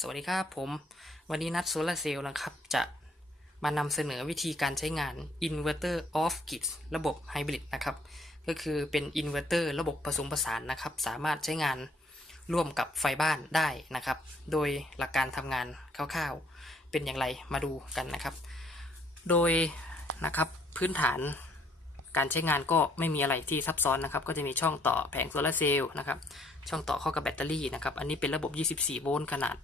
สวัสดีครับผมวันนี้นัดโซลาเซลล์นะครับ จะมานำเสนอวิธีการใช้งาน Inverter Off Grid ระบบไฮบริดนะครับ ก็คือเป็นอินเวอร์เตอร์ระบบผสมผสานนะครับ สามารถใช้งานร่วมกับไฟบ้านได้นะครับ โดยหลักการทำงานคร่าวๆ เป็นอย่างไรมาดูกันนะครับ โดยนะครับพื้นฐานการใช้งานก็ไม่มีอะไรที่ซับซ้อนนะครับ ก็จะมีช่องต่อแผงโซลาร์เซลล์นะครับ ช่องต่อเข้ากับแบตเตอรี่นะครับ อันนี้เป็นระบบ 24 โวลต์ขนาด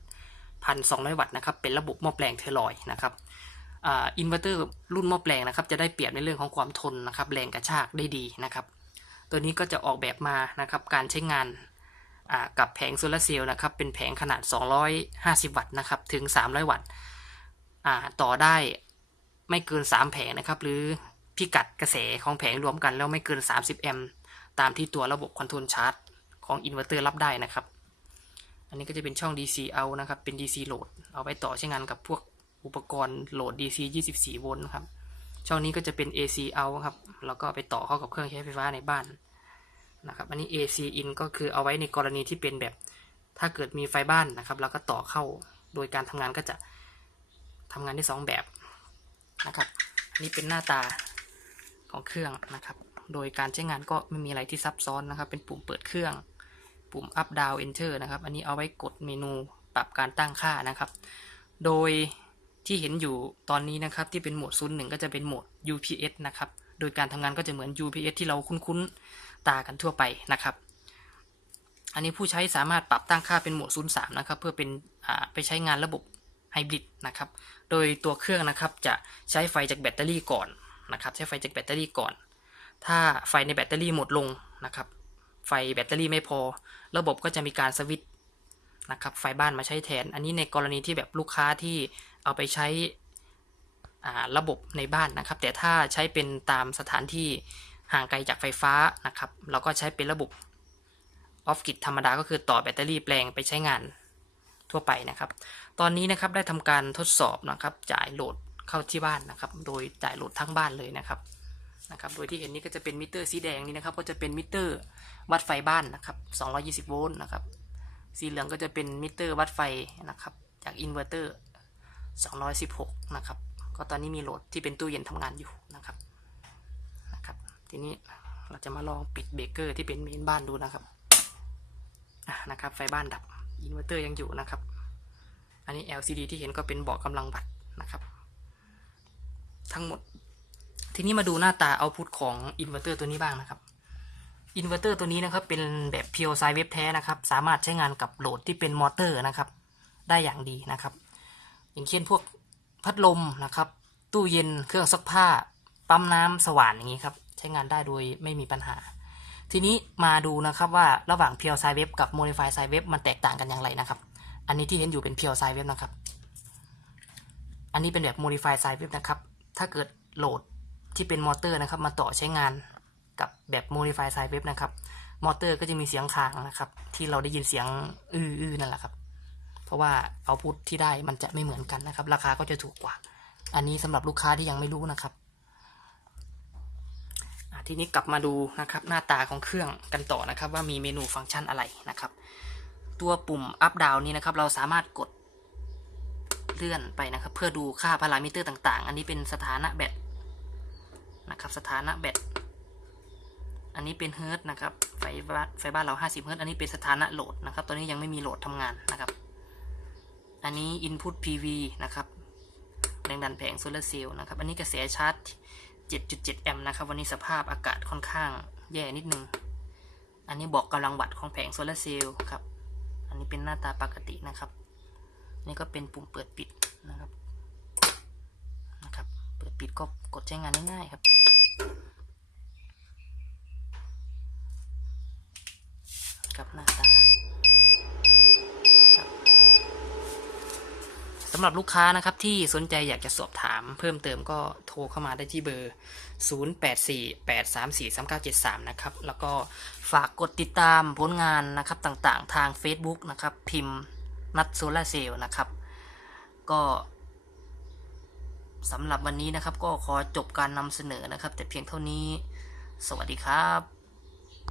1,200 วัตต์นะครับ เป็นระบบหม้อแปลงเทอร์ลอยด์นะครับอินเวอร์เตอร์รุ่นหม้อแปลงนะครับ จะได้เปรียบในเรื่องของความทนนะครับ แรงกระชากได้ดีนะครับ ตัวนี้ก็จะออกแบบมานะครับ การใช้งานกับแผงโซลาร์เซลล์นะครับ เป็นแผงขนาด 250 วัตต์นะครับ ถึง 300 วัตต์ต่อได้ไม่เกิน 3 แผงนะครับ หรือพิกัดกระแสของแผงรวมกันแล้วไม่เกิน 30 แอมป์ตามที่ตัวระบบคอนโทรลชาร์จของอินเวอร์เตอร์รับได้นะครับ อันนี้ก็จะเป็นช่อง DC out นะครับ เป็น DC โหลด เอาไว้ต่อใช้งานกับพวกอุปกรณ์โหลด DC 24 โวลต์นะครับ ช่องนี้ก็จะเป็น AC out ครับ แล้วก็ไปต่อเข้ากับเครื่องใช้ไฟฟ้าในบ้านนะครับ อันนี้ AC in ก็คือเอาไว้ในกรณีที่เป็นแบบ ถ้าเกิดมีไฟบ้านนะครับ แล้วก็ต่อเข้า โดยการทำงานก็จะทำงานได้สองแบบนะครับนนี้เป็นหน้าตาของเครื่องนะครับ โดยการใช้งานก็ไม่มีอะไรที่ซับซ้อนนะครับ เป็นปุ่มเปิดเครื่อง ปุ่ม up down enter นะครับ อันนี้เอาไว้กดเมนูปรับการตั้งค่านะครับ โดยที่เห็นอยู่ตอนนี้นะครับที่เป็นโหมดศูนย์หนึ่งก็จะเป็นโหมด UPS นะครับ โดยการทำงานก็จะเหมือน UPS ที่เราคุ้นๆตากันทั่วไปนะครับ อันนี้ผู้ใช้สามารถปรับตั้งค่าเป็นโหมด03นะครับ เพื่อเป็นไปใช้งานระบบไฮบริดนะครับ โดยตัวเครื่องนะครับจะใช้ไฟจากแบตเตอรี่ก่อนนะครับ ใช้ไฟจากแบตเตอรี่ก่อน ถ้าไฟในแบตเตอรี่หมดลงนะครับ ไฟแบตเตอรี่ไม่พอ ระบบก็จะมีการสวิตช์นะครับไฟบ้านมาใช้แทน อันนี้ในกรณีที่แบบลูกค้าที่เอาไปใช้ระบบในบ้านนะครับ แต่ถ้าใช้เป็นตามสถานที่ห่างไกลจากไฟฟ้านะครับ เราก็ใช้เป็นระบบออฟกิดธรรมดาก็คือต่อแบตเตอรี่แปลงไปใช้งานทั่วไปนะครับ ตอนนี้นะครับได้ทำการทดสอบนะครับจ่ายโหลดเข้าที่บ้านนะครับ โดยจ่ายโหลดทั้งบ้านเลยนะครับ นะครับ โดยที่เห็นนี่ก็จะเป็นมิเตอร์สีแดงนี่นะครับ ก็จะเป็นมิเตอร์วัดไฟบ้านนะครับ 220 โวลต์นะครับ สีเหลืองก็จะเป็นมิเตอร์วัดไฟนะครับ จากอินเวอร์เตอร์ 216 นะครับ ก็ตอนนี้มีโหลดที่เป็นตู้เย็นทำงานอยู่นะครับนะครับ ทีนี้เราจะมาลองปิดเบรกเกอร์ที่เป็นเมนบ้านดูนะครับนะครับ ไฟบ้านดับ อินเวอร์เตอร์ยังอยู่นะครับ อันนี้ LCD ที่เห็นก็เป็นบอกกำลังวัดนะครับ ทั้งหมด ทีนี้มาดูหน้าตาเอาพุตของอินเวอร์เตอร์ตัวนี้บ้างนะครับอินเวอร์เตอร์ตัวนี้นะครับเป็นแบบเพียวไซเว็บแท้นะครับ สามารถใช้งานกับโหลดที่เป็นมอเตอร์นะครับ ได้อย่างดีนะครับ อย่างเช่นพวกพัดลมนะครับ ตู้เย็นเครื่องซักผ้า ปั๊มน้ำสว่านอย่างนี้ครับใช้งานได้โดยไม่มีปัญหา ทีนี้มาดูนะครับว่าระหว่างเพียวไซเว็บกับโมดิฟายไซเว็บมันแตกต่างกันอย่างไรนะครับ อันนี้ที่เห็นอยู่เป็นเพียวไซเว็บนะครับ อันนี้เป็นแบบโมดิฟายไซเว็บนะครับ ถ้าเกิดโหลด ที่เป็นมอเตอร์นะครับ มาต่อใช้งานกับแบบ Modify Side Wave นะครับ มอเตอร์ก็จะมีเสียงค้างนะครับ ที่เราได้ยินเสียงอื้อๆนั่นแหละครับ เพราะว่าเอาพุทที่ได้มันจะไม่เหมือนกันนะครับ ราคาก็จะถูกกว่า อันนี้สำหรับลูกค้าที่ยังไม่รู้นะครับทีนี้กลับมาดูนะครับหน้าตาของเครื่องกันต่อนะครับ ว่ามีเมนูฟังก์ชันอะไรนะครับ ตัวปุ่ม up down นี้นะครับ เราสามารถกดเลื่อนไปนะครับ เพื่อดูค่าพารามิเตอร์ต่าง ๆ อันนี้เป็นสถานะแบต นะครับ สถานะแบต อันนี้เป็นเฮิร์ตนะครับ ไฟบ้านไฟบ้านเรา 50 เฮิร์ตอันนี้เป็นสถานะโหลดนะครับ ตอนนี้ยังไม่มีโหลดทำงานนะครับ อันนี้ Input PV นะครับแรงดันแผงโซลาร์เซลล์นะครับ อันนี้กระแสชาร์จ 7.7 แอมป์นะครับ วันนี้สภาพอากาศค่อนข้างแย่นิดนึง อันนี้บอกกำลังวัตต์ของแผงโซลาร์เซลล์ครับ อันนี้เป็นหน้าตาปกตินะครับ นี่ก็เป็นปุ่มเปิดปิดนะครับ นะครับ เปิดปิดก็กดใช้งานง่ายๆครับหน้าตาครับ สำหรับลูกค้านะครับที่สนใจอยากจะสอบถามเพิ่มเติมก็โทรเข้ามาได้ที่เบอร์ 0848343973 นะครับ แล้วก็ฝากกดติดตามผลงานนะครับต่างๆ ทาง Facebook นะครับ พิมพ์นัดโซลาเซลล์นะครับ ก็สำหรับวันนี้นะครับก็ขอจบการนำเสนอนะครับ แต่เพียงเท่านี้ สวัสดีครับ